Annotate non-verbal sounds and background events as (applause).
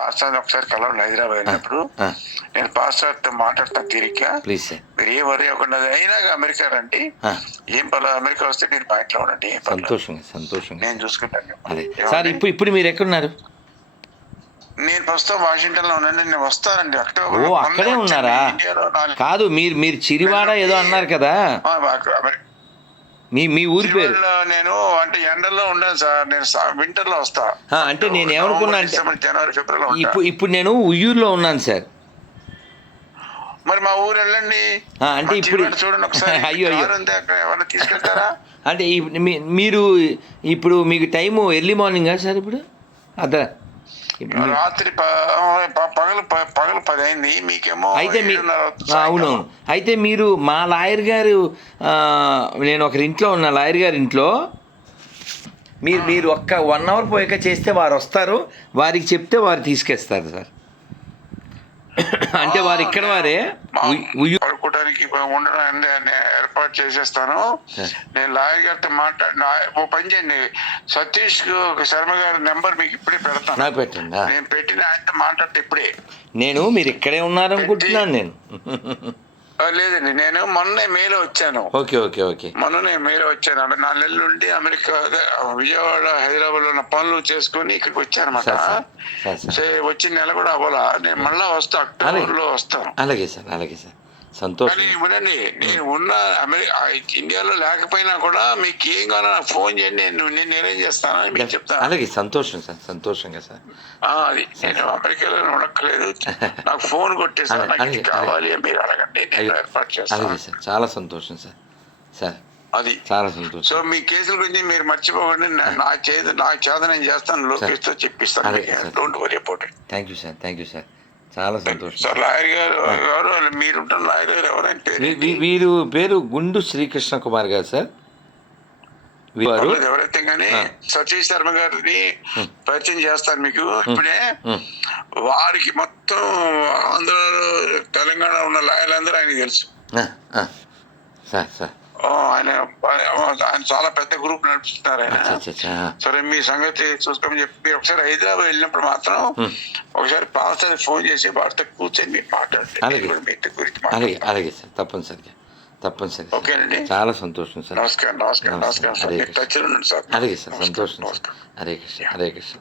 Pastor ఒకసారి కలవండి హైదరాబాద్ వెళ్ళినప్పుడు. నేను పాస్టర్తో మాట్లాడతాను తీరిగ్గా. మీరు ఏం వరి అవ్వకుండా. అయినా అయినా రండి. ఏం పర్లేదు అమెరికా వస్తే మీరు మా ఇంట్లో ఉండండి సంతోషంగా సంతోషంగా. నేను చూసుకుంటాను? సార్ ఇప్పుడు ఇప్పుడు మీరు ఎక్కడున్నారు? నేను ప్రస్తుతం వాషింగ్టన్లో ఉన్నాను నేను వస్తానండి. అక్టోబర్ ఓ అక్కడే ఉన్నారా? కాదు మీరు మీరు చిరివాడ ఏదో అన్నారు కదా. అమెరికా మీ మీ ఊరి పేరు? నేను అంటే ఎండల్లో ఉండను సార్. నేను వింటర్లో వస్తా. అంటే నేను ఏమనుకున్నా జనవరి ఫిబ్రవరిలో ఉంటా. ఇప్పుడు ఇప్పుడు నేను ఉయ్యూరులో ఉన్నాను సార్. మరి మా ఊరు వెళ్ళండి. అంటే ఇప్పుడు- చూడండి ఒకసారి. (laughs) అయ్యో, అయ్యో. ఎవరైనా తీసుకెళ్తారా? (laughs) అంటే మీరు ఇప్పుడు మీకు టైము ఎర్లీ మార్నింగా సార్ ఇప్పుడు? అదా రాత్రి అయింది మీకేమో అయితే మీ. అవునవును అయితే మీరు మా లాయర్ గారు నేను ఒకరి ఇంట్లో ఉన్న లాయర్ గారి ఇంట్లో. మీరు మీరు ఒక్క వన్ అవర్ పోయాక చేస్తే వారు వస్తారు. వారికి చెప్తే వారు తీసుకెస్తారు సార్. అంటే వారు ఇక్కడ వారే. పడుకోవడానికి ఉండడానికి నేను ఏర్పాటు చేసేస్తాను. నేను లాయర్ గారితో మాట్లాడి ఓ పని చేయండి. సతీష్ శర్మ గారి నెంబర్ మీకు ఇప్పుడే పెడతాను. నాకు పెట్టండి ఆ. నేను పెట్టిన ఆయనతో మాట్లాడితే ఇప్పుడే. నేను మీరు ఇక్కడే ఉన్నారనుకుంటున్నాను నేను. ఆ, లేదండి నేను మొన్నే మేలో వచ్చాను. Okay okay okay. మొన్ననే మేలో వచ్చాను. అక్కడ నాలుగు నెలల నుండి అమెరికా అదే, విజయవాడ హైదరాబాద్లో ఉన్న పనులు చేసుకొని ఇక్కడికి సార్ సార్ సార్ సరే. వచ్చిన నెల కూడా అవ్వాలా? నేను మళ్ళా వస్తా అక్టోబర్లో వస్తాను. అలాగే సార్ అలాగే సార్. సంతోషం. వినండి నేను ఉన్న అమెరికా ఇండియాలో లేకపోయినా కూడా మీకు ఏం కావాలో నాకు ఫోన్ చేయండి నేను నేను అరేంజ్ చేస్తాను అని మీకు చెప్తాను. అలాగే సంతోషం సార్ సంతోషంగా సార్. అది నేను అమెరికాలో ఉండక్కలేదు (laughs) నాకు ఫోన్ కొట్టేసాను నాకు అలాగే, కావాలి మీరు అడగండి నేను అలాగే. ఏర్పాటు అలాగే చేస్తాను సార్ చాలా సంతోషం సార్ సార్. అది. చాలా సంతోషం. సో మీ కేసుల గురించి మీరు మర్చిపోకండి నా- చేతి నా చేత నేను చేస్తాను లోకేష్తో చెప్పిస్తాను అలాగే. Don't worry about it thank you sir thank you sir చాలా సంతోషం. సార్ లాయర్ గారు ఎవరు? మీరుంటున్న లాయర్ గారు వీ- వీరు పేరు గుండు శ్రీకృష్ణ కుమార్ గారు సార్. వారు ఎవరైతే కానీ. సతీష్ శర్మ గారిని పరిచయం చేస్తాను మీకు. ఇప్పుడే వారికి మొత్తం ఆంధ్రలో తెలంగాణ ఉన్న లాయర్లందరూ ఆయనకి తెలుసు. Sir sir. ఆయన ఆయన చాలా పెద్ద గ్రూప్ నడుపుతున్నారు ఆయన. సరే మీ సంగతి చూసుకోమని చెప్పి ఒకసారి హైదరాబాద్ వెళ్ళినప్పుడు మాత్రం. ఒకసారి పాస్టర్ ఫోన్ చేసి వారితో కూర్చొని మీరు మాట్లాడండి. అలాగే. గురించి అలాగే సార్. తప్పనిసరిగా ఓకేనండి. చాలా సంతోషం సార్. నమస్కారం నమస్కారం నమస్కారం. అలాగే సార్. సంతోషం హరే కృష్ణ హరే కృష్ణ.